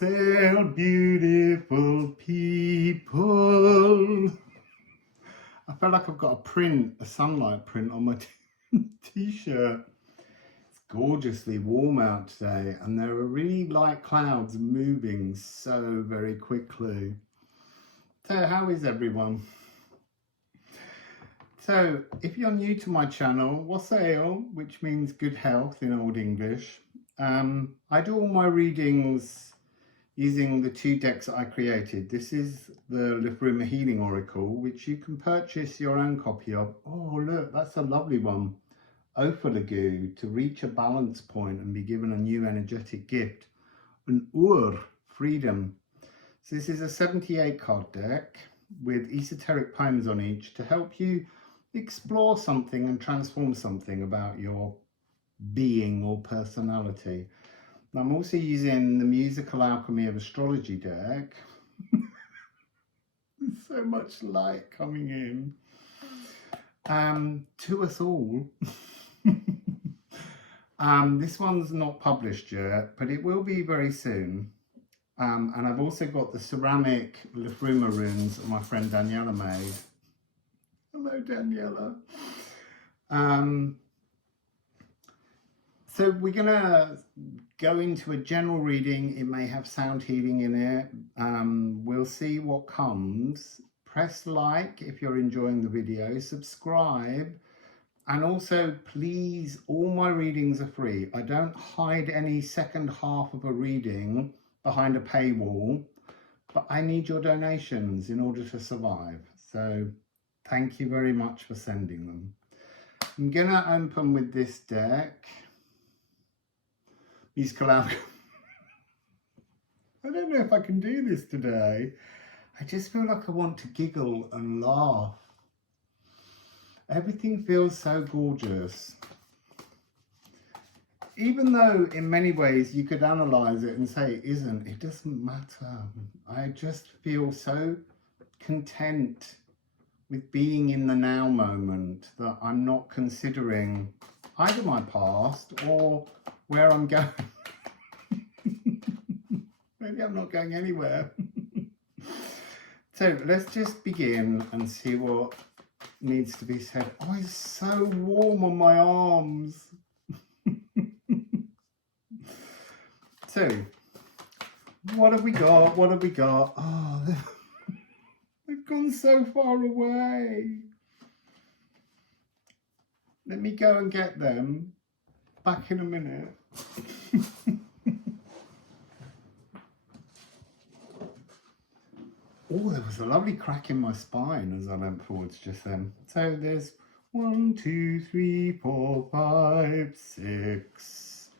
Wassail, beautiful people. I feel like I've got a print, a sunlight print on my t-shirt. It's gorgeously warm out today, and there are really light clouds moving so very quickly. So how is everyone? So if you're new to my channel, Wassail, which means good health in Old English, I do all my readings using the two decks that I created. This is the Liffruma Healing Oracle, which you can purchase your own copy of. Oh look, that's a lovely one. Ophilagu, to reach a balance point and be given a new energetic gift. An Ur, freedom. So this is a 78 card deck with esoteric poems on each to help you explore something and transform something about your being or personality. Now, I'm also using the musical Alchemy of Astrology deck. There's so much light coming in. To us all. This one's not published yet, but it will be very soon. And I've also got the Ceramic Liffruma Runes that my friend Daniela made. Hello, Daniela. So we're going to go into a general reading. It may have sound healing in it. We'll see what comes. Press like if you're enjoying the video. Subscribe. And also, please, all my readings are free. I don't hide any second half of a reading behind a paywall. But I need your donations in order to survive. So thank you very much for sending them. I'm going to open with this deck. Musical Alchemy. I don't know if I can do this today. I just feel like I want to giggle and laugh. Everything feels so gorgeous. Even though in many ways you could analyse it and say it isn't, it doesn't matter. I just feel so content with being in the now moment that I'm not considering either my past or where I'm going. Maybe I'm not going anywhere. So let's just begin and see what needs to be said. Oh, it's so warm on my arms. So, what have we got? What have we got? Oh, they've gone so far away. Let me go and get them. Back in a minute. Oh, there was a lovely crack in my spine as I leant forwards just then. So there's 1, 2, 3, 4, 5, 6.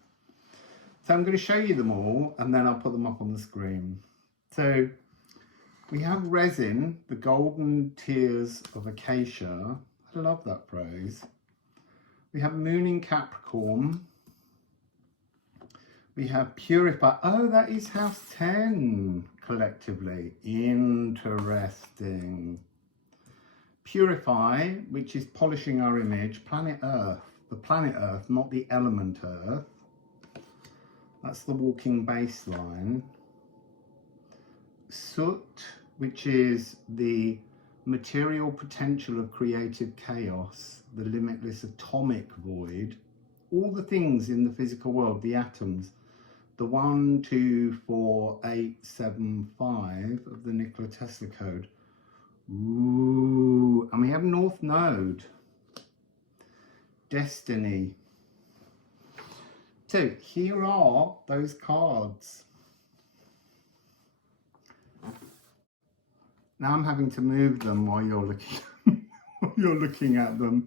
So I'm going to show you them all and then I'll put them up on the screen. So we have resin, the golden tears of acacia. I love that phrase. We have moon in Capricorn. We have purify. Oh, that is house 10 collectively. Interesting. Purify, which is polishing our image. Planet Earth. The planet Earth, not the element Earth. That's the walking baseline. Soot, which is the material potential of creative chaos. The limitless atomic void. All the things in the physical world, the atoms. The 1, 2, 4, 8, 7, 5 of the Nikola Tesla code. Ooh, and we have North Node. Destiny. So here are those cards. Now I'm having to move them while you're looking while you're looking at them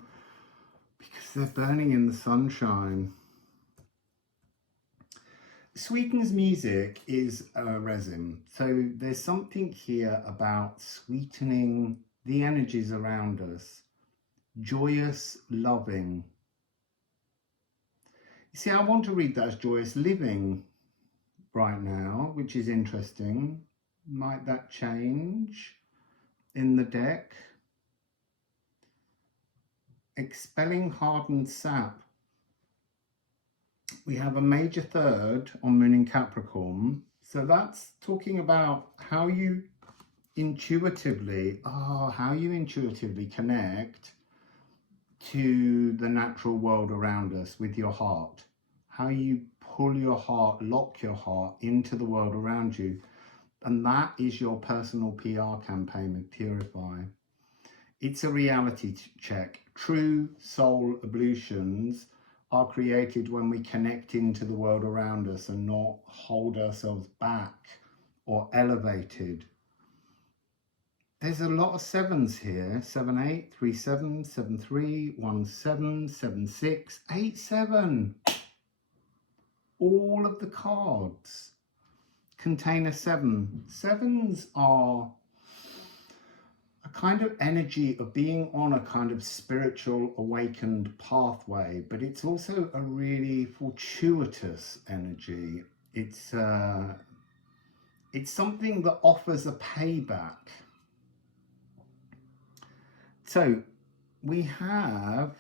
because they're burning in the sunshine. Sweetens music is resin. So there's something here about sweetening the energies around us. Joyous loving. You see, I want to read that as joyous living right now, which is interesting. Might that change in the deck? Expelling hardened sap. We have a major third on moon in Capricorn, So that's talking about how you intuitively connect to the natural world around us with your heart. How you pull your heart, lock your heart into the world around you. And that is your personal PR campaign with Purify. It's a reality check. True soul ablutions are created when we connect into the world around us and not hold ourselves back or elevated. There's a lot of sevens here. 7, 8, 3, 7, 7, 3, 1, 7, 7, 6, 8, 7. All of the cards contain a 7. Sevens are a kind of energy of being on a kind of spiritual awakened pathway, but it's also a really fortuitous energy. It's something that offers a payback. So we have,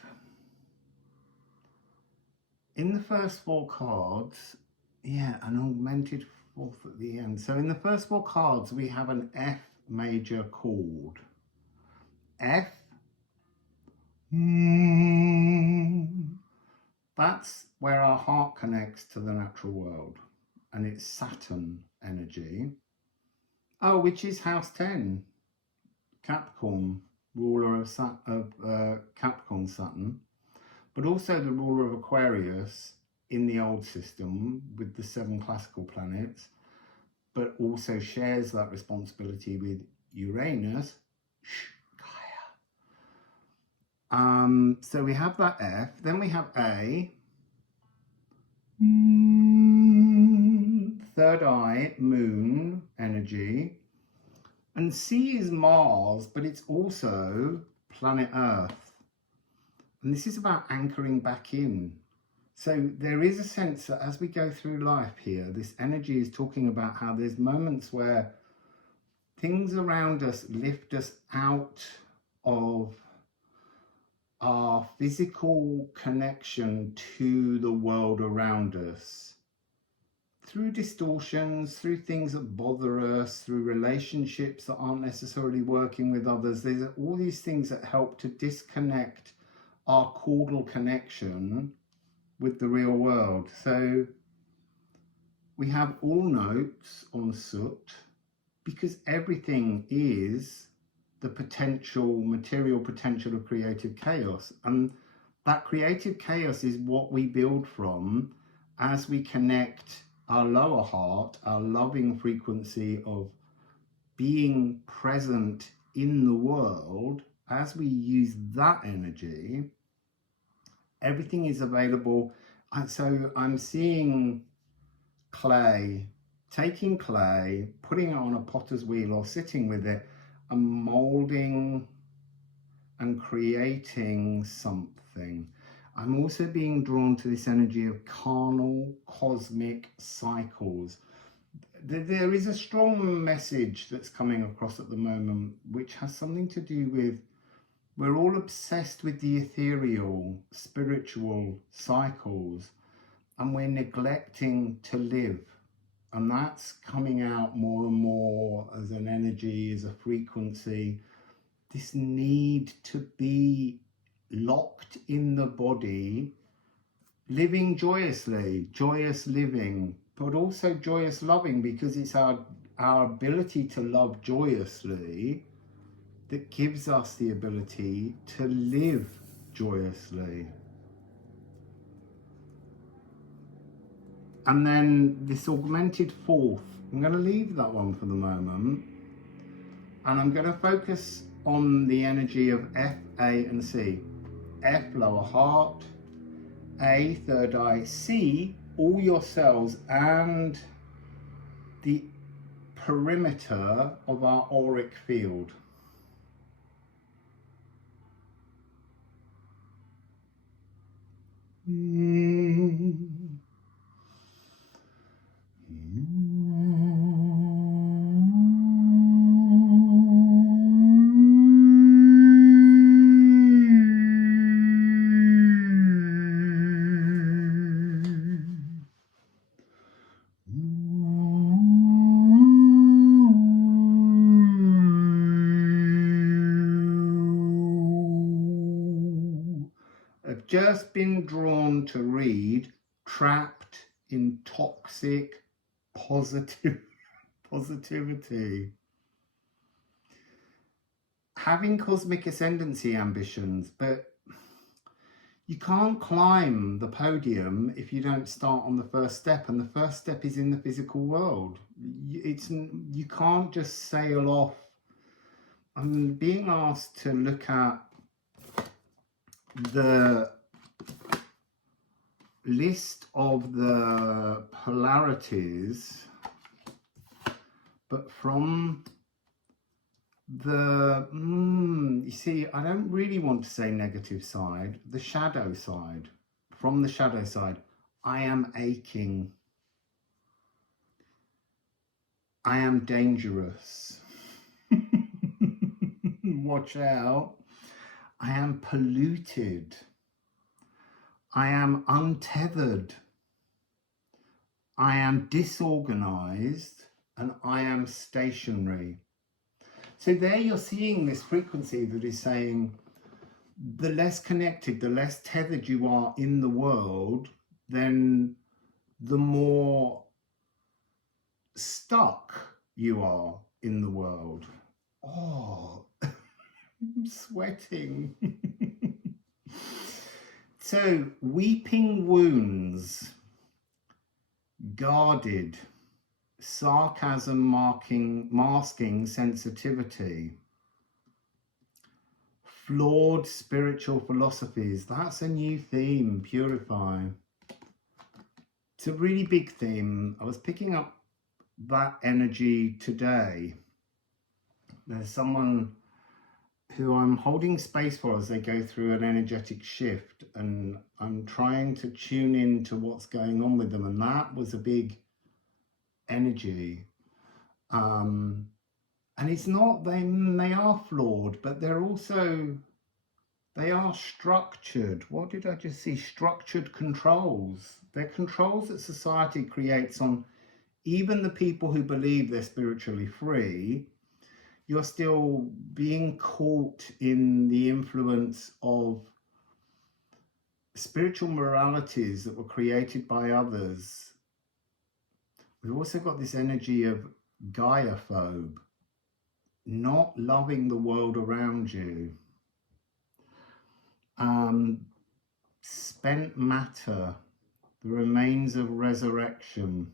in the first 4 cards, an augmented 4th at the end. So in the first 4 cards, we have an F major chord. F, that's where our heart connects to the natural world, and it's Saturn energy. Oh, which is house 10, Capricorn, ruler of Capricorn Saturn, but also the ruler of Aquarius in the old system with the 7 classical planets, but also shares that responsibility with Uranus, Gaia. So we have that F, then we have A, third eye, moon energy, and C is Mars, but it's also planet Earth. And this is about anchoring back in. So there is a sense that as we go through life here, this energy is talking about how there's moments where things around us lift us out of our physical connection to the world around us. Through distortions, through things that bother us, through relationships that aren't necessarily working with others. There's all these things that help to disconnect our caudal connection with the real world. So we have all notes on soot because everything is the potential, material potential of creative chaos. And that creative chaos is what we build from as we connect our lower heart, our loving frequency of being present in the world. As we use that energy, everything is available. And so I'm seeing clay, taking clay, putting it on a potter's wheel or sitting with it and molding and creating something. I'm also being drawn to this energy of carnal cosmic cycles. There is a strong message that's coming across at the moment, which has something to do with we're all obsessed with the ethereal, spiritual cycles, and we're neglecting to live. And that's coming out more and more as an energy, as a frequency. This need to be locked in the body, living joyously, joyous living, but also joyous loving, because it's our ability to love joyously that gives us the ability to live joyously. And then this augmented 4th, I'm going to leave that one for the moment, and I'm going to focus on the energy of F, A and C. F, lower heart, A, third eye, C, all your cells and the perimeter of our auric field. just been drawn to read Trapped in Toxic Positivity. Having cosmic ascendancy ambitions, but you can't climb the podium if you don't start on the first step, and the first step is in the physical world. You can't just sail off. I'm being asked to look at the list of the polarities, but from the you see, I don't really want to say negative side, the shadow side. From the shadow side, I am aching, I am dangerous, watch out, I am polluted, I am untethered, I am disorganized, and I am stationary. So there you're seeing this frequency that is saying the less connected, the less tethered you are in the world, then the more stuck you are in the world. Oh, I'm sweating. So, weeping wounds, guarded, sarcasm masking sensitivity, flawed spiritual philosophies. That's a new theme, purify. It's a really big theme. I was picking up that energy today. There's someone who I'm holding space for as they go through an energetic shift, and I'm trying to tune in to what's going on with them, and that was a big energy. And it's not them, they are flawed, but they are structured. What did I just see? Structured controls. They're controls that society creates on even the people who believe they're spiritually free. You're still being caught in the influence of spiritual moralities that were created by others. We've also got this energy of Gaia-phobe, not loving the world around you. Spent matter, the remains of resurrection.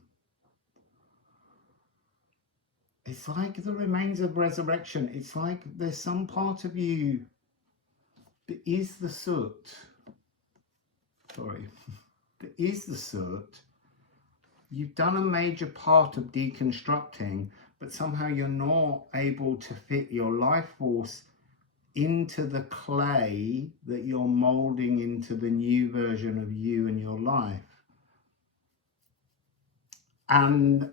It's like the remains of resurrection. It's like there's some part of you that is the soot. Sorry, that is the soot. You've done a major part of deconstructing, but somehow you're not able to fit your life force into the clay that you're molding into the new version of you and your life. And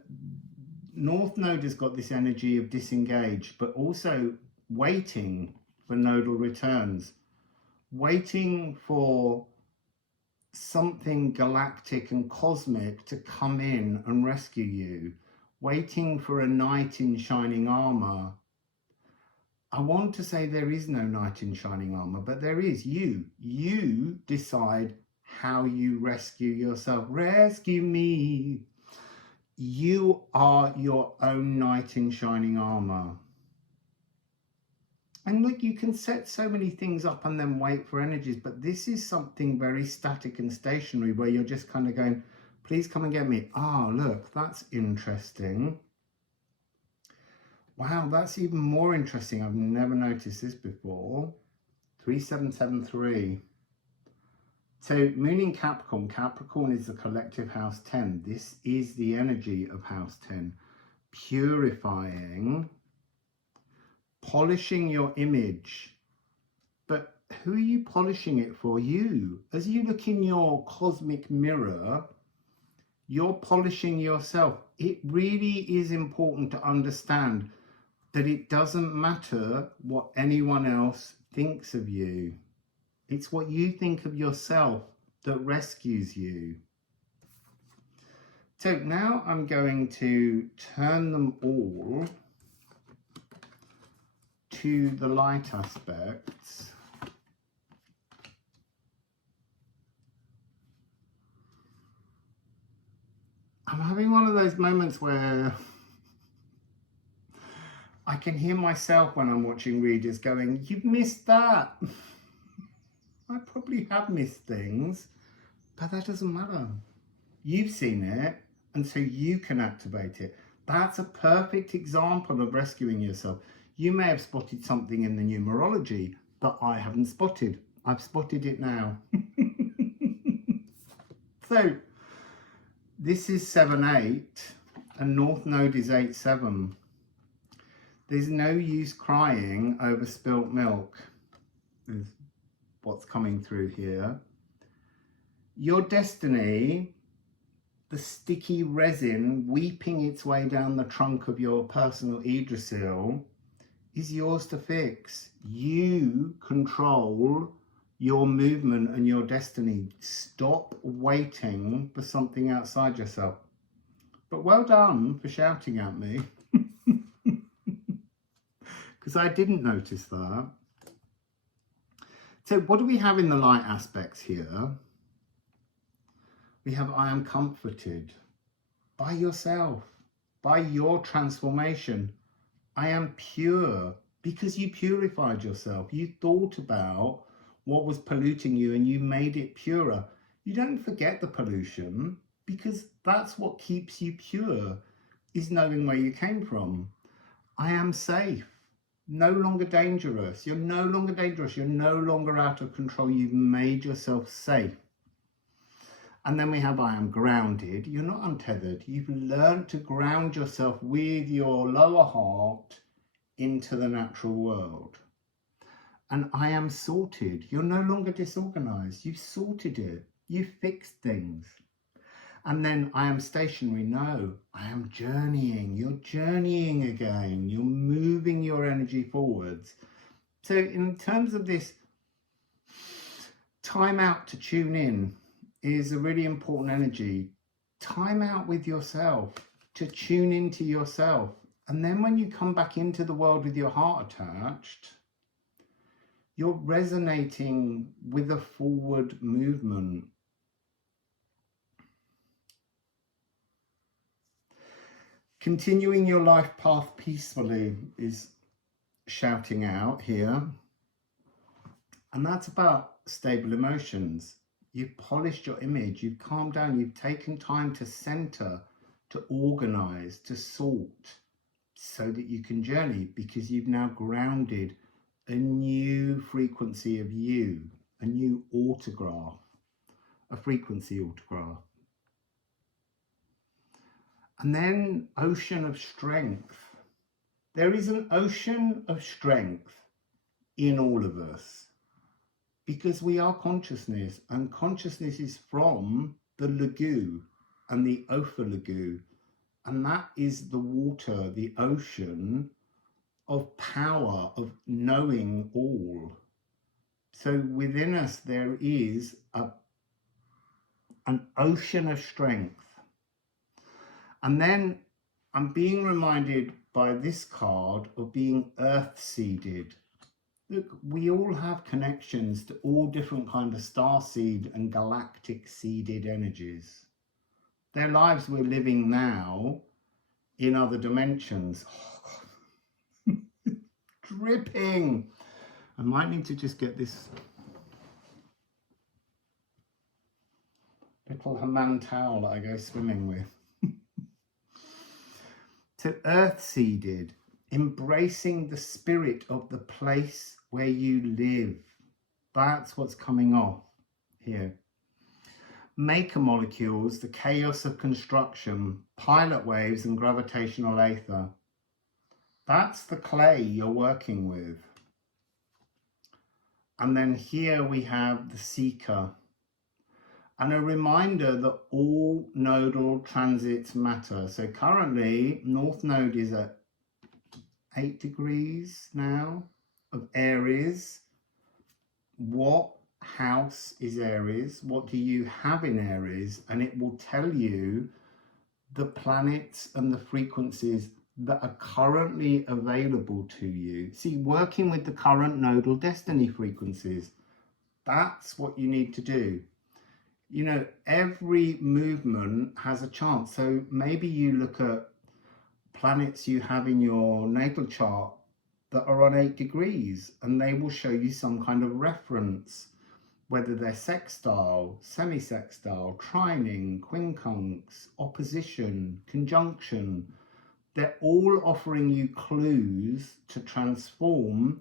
North Node has got this energy of disengage, but also waiting for nodal returns, waiting for something galactic and cosmic to come in and rescue you, waiting for a knight in shining armor. I want to say there is no knight in shining armor, but there is you. You decide how you rescue yourself. Rescue me. You are your own knight in shining armor. And look, you can set so many things up and then wait for energies, but this is something very static and stationary where you're just kind of going, please come and get me. Ah, look, that's interesting. Wow, that's even more interesting. I've never noticed this before. 3773. So moon in Capricorn. Capricorn is the collective house 10. This is the energy of house 10. Purifying, polishing your image. But who are you polishing it for? You. As you look in your cosmic mirror, you're polishing yourself. It really is important to understand that it doesn't matter what anyone else thinks of you. It's what you think of yourself that rescues you. So now I'm going to turn them all to the light aspects. I'm having one of those moments where I can hear myself when I'm watching readers going, you've missed that. I probably have missed things, but that doesn't matter. You've seen it, and so you can activate it. That's a perfect example of rescuing yourself. You may have spotted something in the numerology that I haven't spotted. I've spotted it now. So, this is 7-8, and North Node is 8-7. There's no use crying over spilt milk, is what's coming through here. Your destiny, the sticky resin weeping its way down the trunk of your personal Yggdrasil, is yours to fix. You control your movement and your destiny. Stop waiting for something outside yourself. But well done for shouting at me, because I didn't notice that. So what do we have in the light aspects here? We have, I am comforted by yourself, by your transformation. I am pure because you purified yourself. You thought about what was polluting you and you made it purer. You don't forget the pollution, because that's what keeps you pure, is knowing where you came from. I am safe, no longer dangerous. You're no longer dangerous. You're no longer out of control. You've made yourself safe. And then we have, I am grounded. You're not untethered. You've learned to ground yourself with your lower heart into the natural world. And I am sorted. You're no longer disorganized. You've sorted it. You've fixed things. And then I am stationary. No, I am journeying. You're journeying again. You're moving your energy forwards. So in terms of this time out to tune in is a really important energy. Time out with yourself, to tune into yourself. And then when you come back into the world with your heart attached, you're resonating with a forward movement. Continuing your life path peacefully is shouting out here. And that's about stable emotions. You've polished your image, you've calmed down, you've taken time to center, to organize, to sort, so that you can journey, because you've now grounded a new frequency of you, a new autograph, a frequency autograph. And then ocean of strength. There is an ocean of strength in all of us, because we are consciousness, and consciousness is from the lagoon and the Ophilagu, and that is the water, the ocean of power, of knowing all. So within us there is an ocean of strength. And then I'm being reminded by this card of being earth-seeded. Look, we all have connections to all different kinds of starseed and galactic seeded energies. Their lives we're living now in other dimensions. Oh, dripping. I might need to just get this little Haman towel that I go swimming with. So earth-seeded, embracing the spirit of the place where you live. That's what's coming off here. Maker molecules, the chaos of construction, pilot waves and gravitational aether. That's the clay you're working with. And then here we have the seeker. And a reminder that all nodal transits matter. So currently, North Node is at 8 degrees now of Aries. What house is Aries? What do you have in Aries? And it will tell you the planets and the frequencies that are currently available to you. See, working with the current nodal destiny frequencies, that's what you need to do. you know, every movement has a chance. So maybe you look at planets you have in your natal chart that are on 8 degrees, and they will show you some kind of reference, whether they're sextile, semi-sextile, trining, quincunx, opposition, conjunction. They're all offering you clues to transform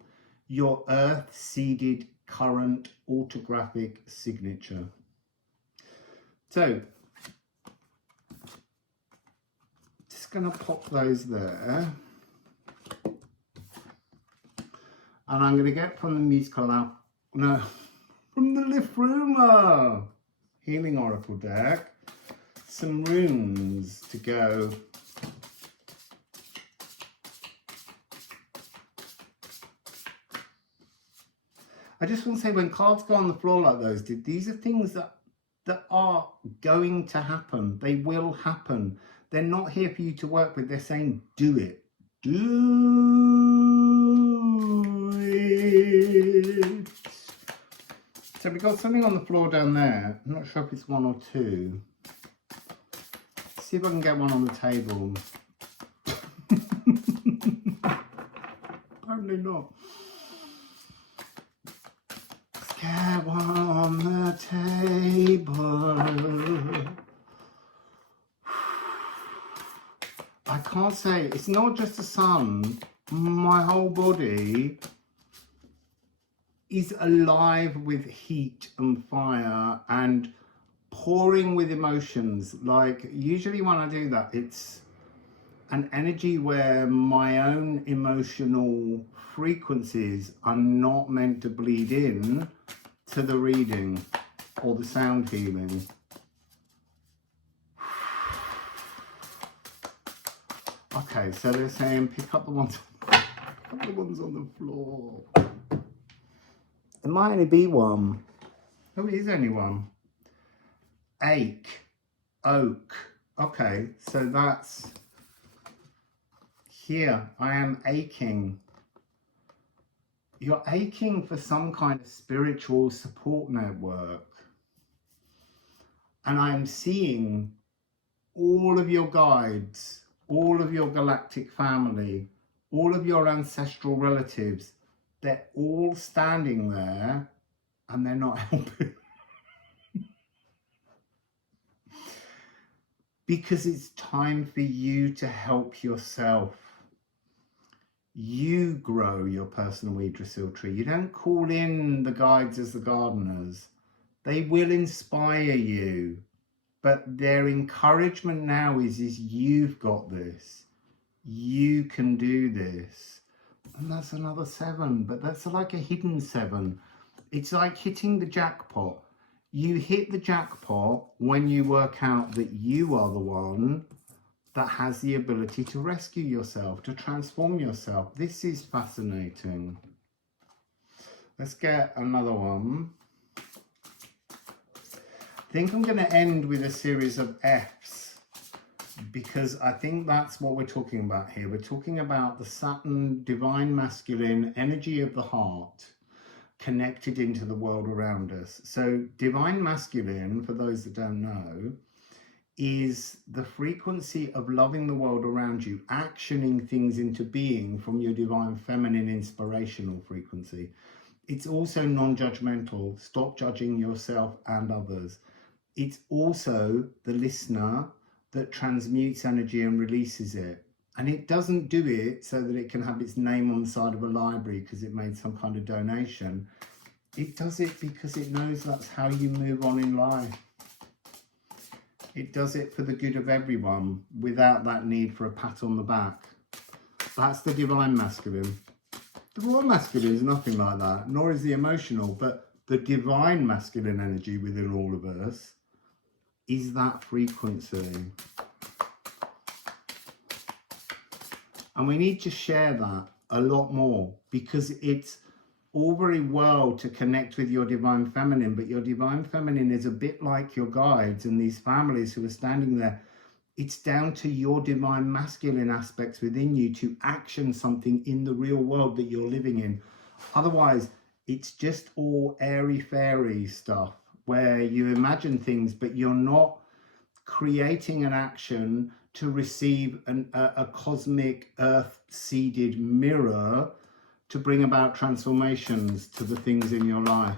your earth-seeded current autographic signature. So, just going to pop those there. And I'm going to get from the musical app, no, from the Liffruma Healing Oracle deck, some runes to go. I just want to say, when cards go on the floor like those did, these are things that are going to happen. They will happen. They're not here for you to work with. They're saying, do it. Do it. So we've got something on the floor down there. I'm not sure if it's 1 or 2. Let's see if I can get one on the table. Apparently not. Let's get one on the table. I can't say, it's not just the sun. My whole body is alive with heat and fire and pouring with emotions. Like, usually when I do that, it's an energy where my own emotional frequencies are not meant to bleed in to the reading or the sound healing. Okay, so they're saying pick up the ones on the floor. It might only be one. Oh, it is only one. Ache, oak. Okay, so that's here. I am aching. You're aching for some kind of spiritual support network. And I'm seeing all of your guides, all of your galactic family, all of your ancestral relatives. They're all standing there and they're not helping. Because it's time for you to help yourself. You grow your personal Yggdrasil tree. You don't call in the guides as the gardeners. They will inspire you. But their encouragement now is you've got this. You can do this. And that's another 7, but that's like a hidden 7. It's like hitting the jackpot. You hit the jackpot when you work out that you are the one that has the ability to rescue yourself, to transform yourself. This is fascinating. Let's get another one. I think I'm going to end with a series of Fs, because I think that's what we're talking about here. We're talking about the Saturn divine masculine energy of the heart connected into the world around us. So divine masculine, for those that don't know, is the frequency of loving the world around you, actioning things into being from your divine feminine inspirational frequency. It's also non-judgmental. Stop judging yourself and others. It's also the listener that transmutes energy and releases it. And it doesn't do it so that it can have its name on the side of a library because it made some kind of donation. It does it because it knows that's how you move on in life. It does it for the good of everyone without that need for a pat on the back. That's the divine masculine. The raw masculine is nothing like that, nor is the emotional, but the divine masculine energy within all of us is that frequency. And we need to share that a lot more, because it's all very well to connect with your divine feminine, but your divine feminine is a bit like your guides and these families who are standing there. It's down to your divine masculine aspects within you to action something in the real world that you're living in. Otherwise, it's just all airy-fairy stuff. where you imagine things, but you're not creating an action to receive a cosmic earth-seeded mirror to bring about transformations to the things in your life.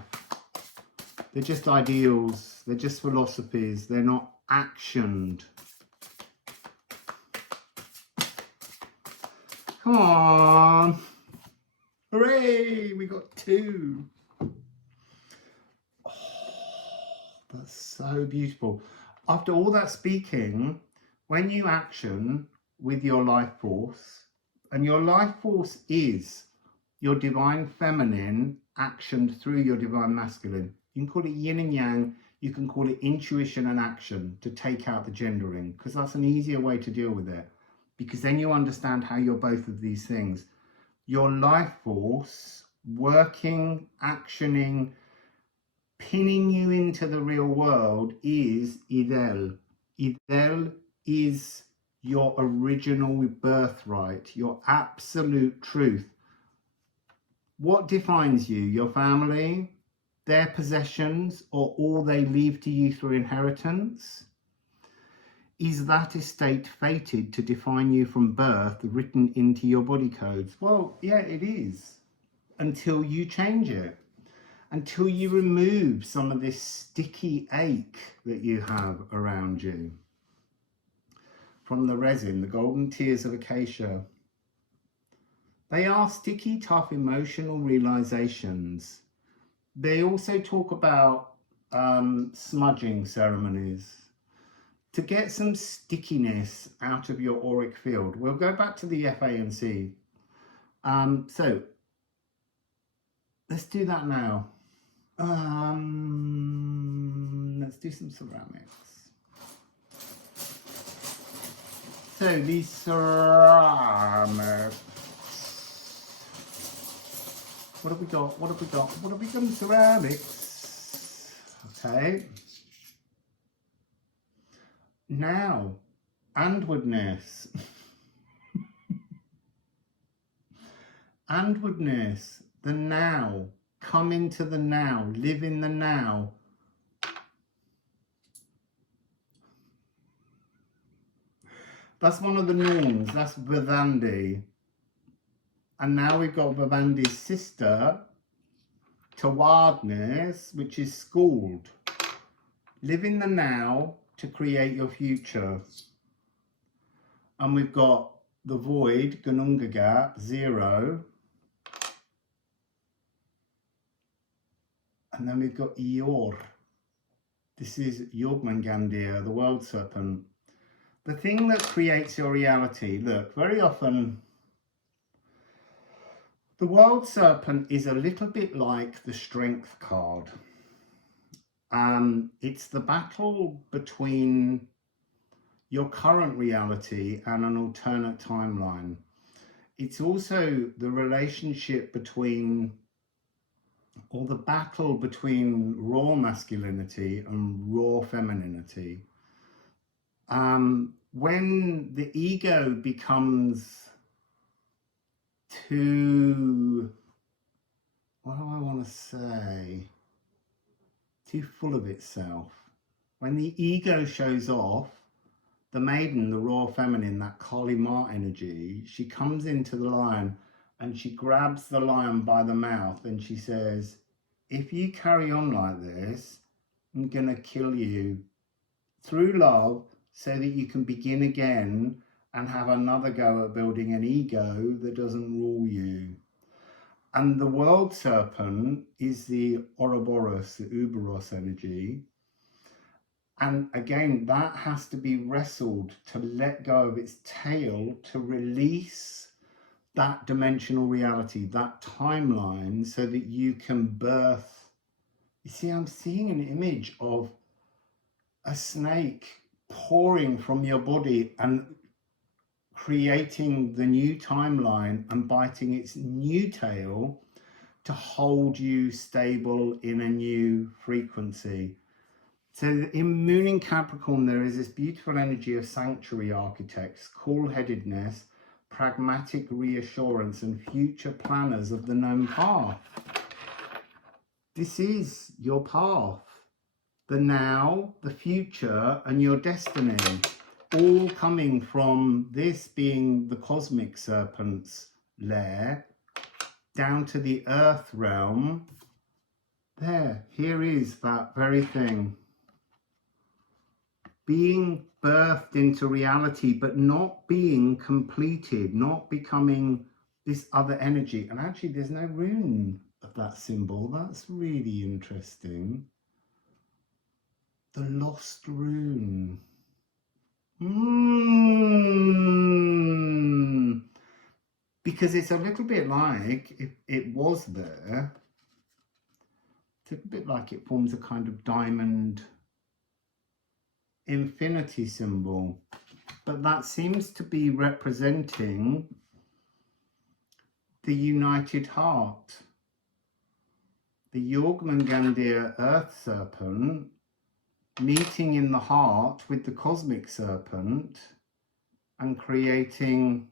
They're just ideals, they're just philosophies, they're not actioned. Come on. Hooray, we got 2. Oh, that's so beautiful. After all that speaking, when you action with your life force, and your life force is your divine feminine actioned through your divine masculine. You can call it yin and yang, you can call it intuition and action to take out the gendering, because that's an easier way to deal with it, because then you understand how you're both of these things. Your life force working, actioning, pinning you into the real world is Idel. Idel is your original birthright, your absolute truth. What defines you? Your family, their possessions, or all they leave to you through inheritance? Is that estate fated to define you from birth, written into your body codes? Well, yeah, it is, until you change it, until you remove some of this sticky ache that you have around you. From the resin, the golden tears of acacia. They are sticky, tough, emotional realizations. They also talk about smudging ceremonies to get some stickiness out of your auric field. We'll go back to the FA and C. So let's do that now. Let's do some ceramics. So these ceramics. What have we got? What have we got? What have we got in ceramics? Okay. Now, andwardness. Andwardness, the now. Come into the now. Live in the now. That's one of the norms. That's Vivandi. And now we've got Vivandi's sister, Towardness, which is schooled. Live in the now to create your future. And we've got the void, Gunungagat, 0. And then we've got Eeyore. This is Yogmangandir, the world serpent. The thing that creates your reality. Look, very often, the world serpent is a little bit like the strength card. It's the battle between your current reality and an alternate timeline. It's also the relationship between, or the battle between raw masculinity and raw femininity. When the ego becomes too, what do I want to say? Too full of itself. When the ego shows off, the maiden, the raw feminine, that Kali Ma energy, she comes into the lion and she grabs the lion by the mouth and she says, if you carry on like this, I'm going to kill you through love so that you can begin again and have another go at building an ego that doesn't rule you. And the world serpent is the Ouroboros, the Uberos energy. And again, that has to be wrestled to let go of its tail, to release that dimensional reality, that timeline, so that you can birth. You see, I'm seeing an image of a snake pouring from your body and creating the new timeline and biting its new tail to hold you stable in a new frequency. So in Moon in Capricorn, there is this beautiful energy of sanctuary architects, cool-headedness, pragmatic reassurance, and future planners of the known path. This is your path. the now, the future, and your destiny, all coming from this being the cosmic serpent's lair, down to the earth realm. Here is that very thing. Being birthed into reality, but not being completed, not becoming this other energy. And actually, there's no rune of that symbol. That's really interesting. The lost rune. Because it's a little bit like, if it was there, it's a bit like it forms a kind of diamond infinity symbol. But that seems to be representing the united heart. The Jormungandr earth serpent meeting in the heart with the cosmic serpent and creating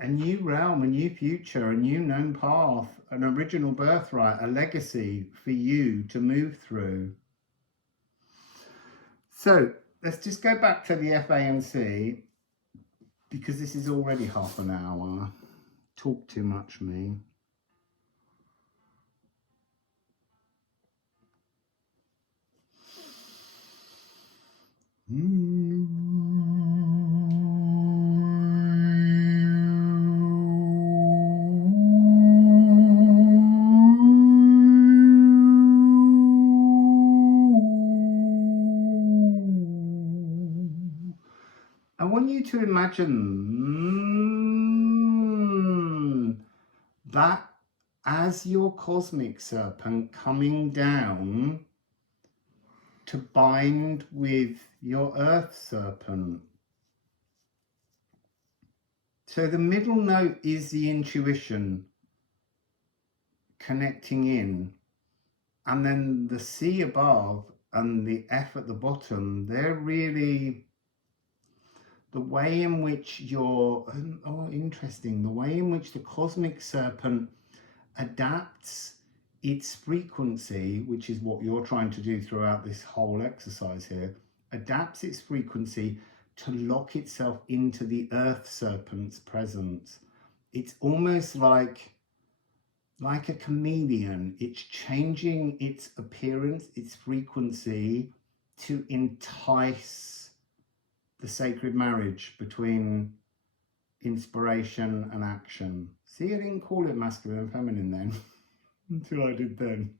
a new realm, a new future, a new known path, an original birthright, a legacy for you to move through. So let's just go back to the FANC, because this is already half an hour. Talk too much, me. I want you to imagine that as your cosmic serpent coming down to bind with your earth serpent. So the middle note is the intuition connecting in, and then the C above and the F at the bottom, they're really the way in which you're, interesting, the way in which the cosmic serpent adapts its frequency, which is what you're trying to do throughout this whole exercise here, adapts its frequency to lock itself into the earth serpent's presence. It's almost like a chameleon. It's changing its appearance, its frequency, to entice the sacred marriage between inspiration and action. See, I didn't call it masculine and feminine then. Until I did then.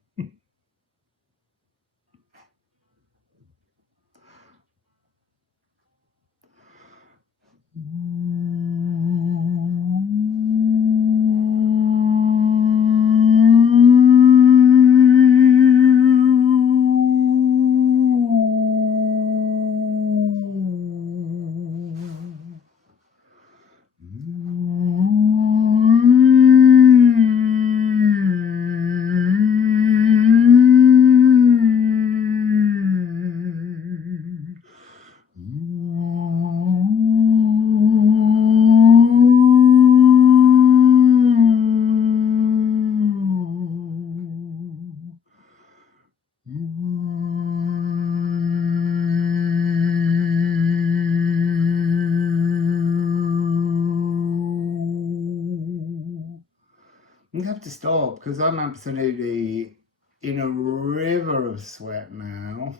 You have to stop because I'm absolutely in a river of sweat now.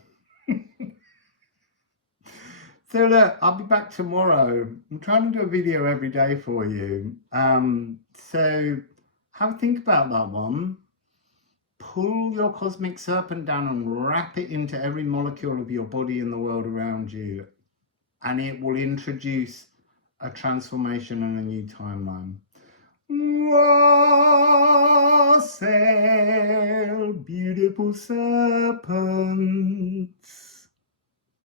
So look, I'll be back tomorrow. I'm trying to do a video every day for you. So have a think about that one. Pull your cosmic serpent down and wrap it into every molecule of your body and the world around you. And it will introduce a transformation and a new timeline. Wassail, beautiful serpents.